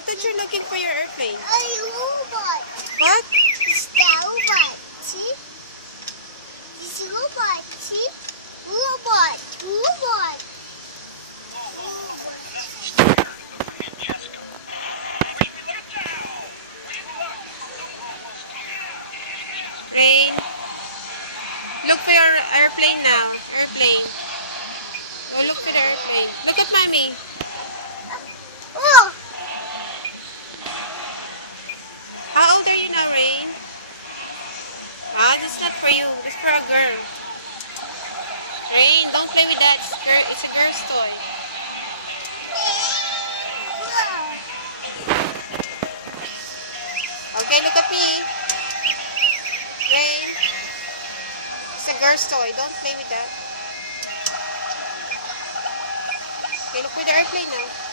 I thought you're looking for your airplane. A robot. What? It's the robot. See? It's a robot. See? Robot. Robot. Rain. Look for your airplane now. Airplane. Oh, look for the airplane. Look at mommy. Oh! How old are you now, Rain? Ah, that's not for you. It's for a girl. Rain, don't play with that. It's a girl's toy. Okay, look at me. Rain. It's a girl's toy. Don't play with that. Okay, look for the airplane now.